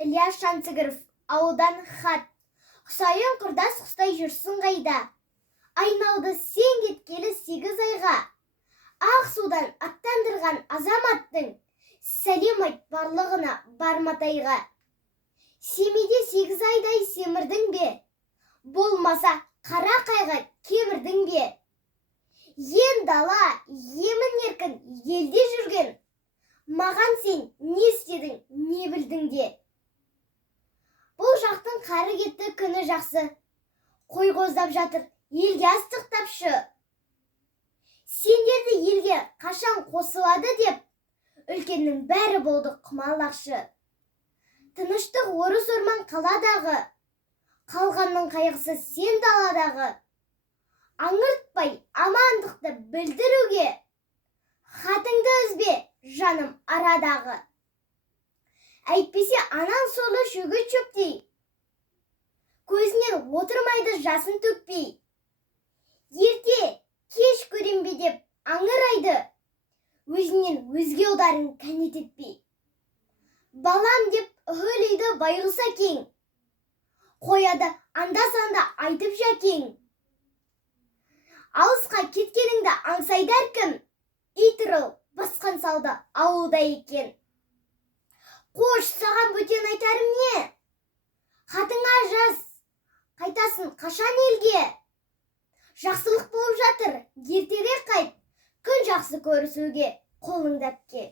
Ильяс Жансүгіров, ауылдан хат. Құсайын құрдас құстай жүрсің қайда? Айналды сен кеткелі 8 айға. Ақ судан аттандырған азаматтың сәлем айт барлығына барматайға. Семейде 8 айдай семірдің бе? Болмаса қара қайға кемірдің бе? Ен дала, емін еркін елде жүрген. Маған сен не істедің, не білдің де? Бұл жақтың қары кетті, күні жақсы. Қой қоздап жатыр, елге астық тапшы. Сендерді елге қашан қосылады деп, үлкеннің бәрі болды құмалақшы. Тыныштық орыс орман қаладағы, қалғанның қайғысы сен даладағы. Аңыртпай амандықты білдіруге, хатыңды үзбе жаным арадағы. Әйтпесе анан солы шөгі чөптей, көзінен отырмайды жасын төкпей. Ерте, кеш көренбе деп аңырайды, өзінен өзге ұлдарын кәнет етпей. Балам деп үгілейді байғыса кең, қояды анда-санда айтып жәкең. Алысқа кеткеніңді аңсайды әркім, итіріл басқан салды ауылда екен. Қош, саған бөтен айтарым не? Хатыңа жаз, қайтасын қашан елге? Жақсылық болып жатыр, ертеде қайт, күн жақсы көрісуге қолыңды әпке.